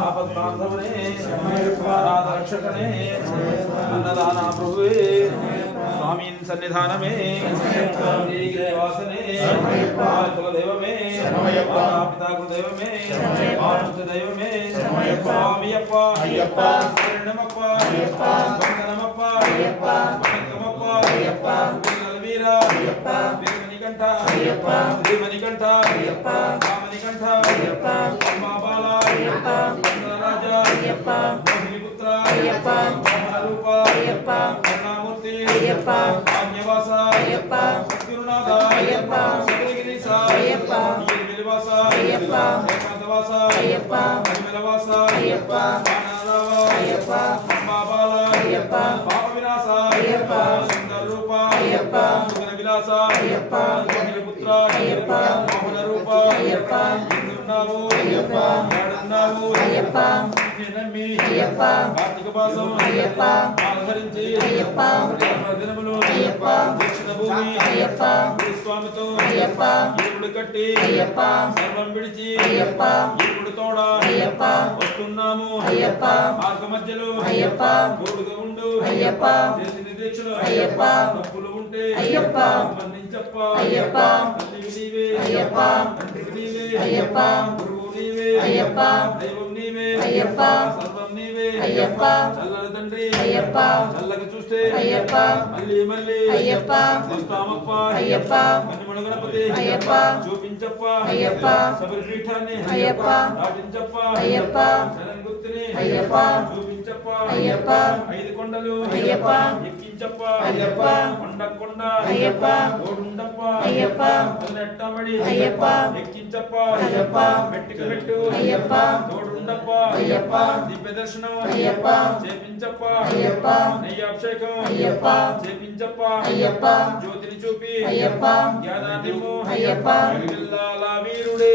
ఆపద్బాంధవనే అనాథరక్షకనే అన్నదాన ప్రభువే స్వామీన్ సన్నిధానమే వాసనే కులదైవమే పితాకులదైవమే దైవమే స్వామి అప్ప శరణమప్ప వందనమప్ప వీర వీరమణికంఠ శ్రీమణికంఠ రామణికంఠ బాల రాజా మోహినిపుత్ర మోహనరూప కరుణామూర్తి ఆజ్ఞవాస సద్గురునాథ శబరిగిరీశ వెలివాస ఏకాంతవాస పరిమళవాస బాల పాప వినాశ సుందర రూప సుగన విలాస మోహినిపుత్ర మోహన రూప ఎందున్నావు ఏడున్నావు నమ్మి కార్తీక మాసం ఆధరించి దినములు దక్షిణ భూమి స్వామితో ఇరుముడు కట్టి సర్వం విడిచి ఇరుముడు తోడ వస్తున్నాము మార్గ మధ్యలో గోడుగా ఉండు చేసిన దీక్షలు తప్పులు ఉంటే మన్నించప్ప తల్లివి నీవే తండ్రివి నీవే గురువు నీవే దైవం నీవే సర్వం నీవే చల్లని తండ్రి చల్లగా చూస్తే మళ్ళీ మళ్ళీ వస్తామప్ప మణిమణ గణపతి చూపించప్ప శబరి పీఠాన్ని దాటించప్ప శరణగుప్తిని చూపించప్ప 5 కొండలు ఎక్కించప్ప కొండ కొండ ఓడుండప్ప నెట్టమడి ఎక్కించప్ప మెట్టుకు మెట్టు తోడుండప్ప దివ్య దర్శనం చేపించప్ప నెయ్యాభిషేకం చేపించప్ప జ్యోతిని చూపి జ్ఞానాదిము వీరుడే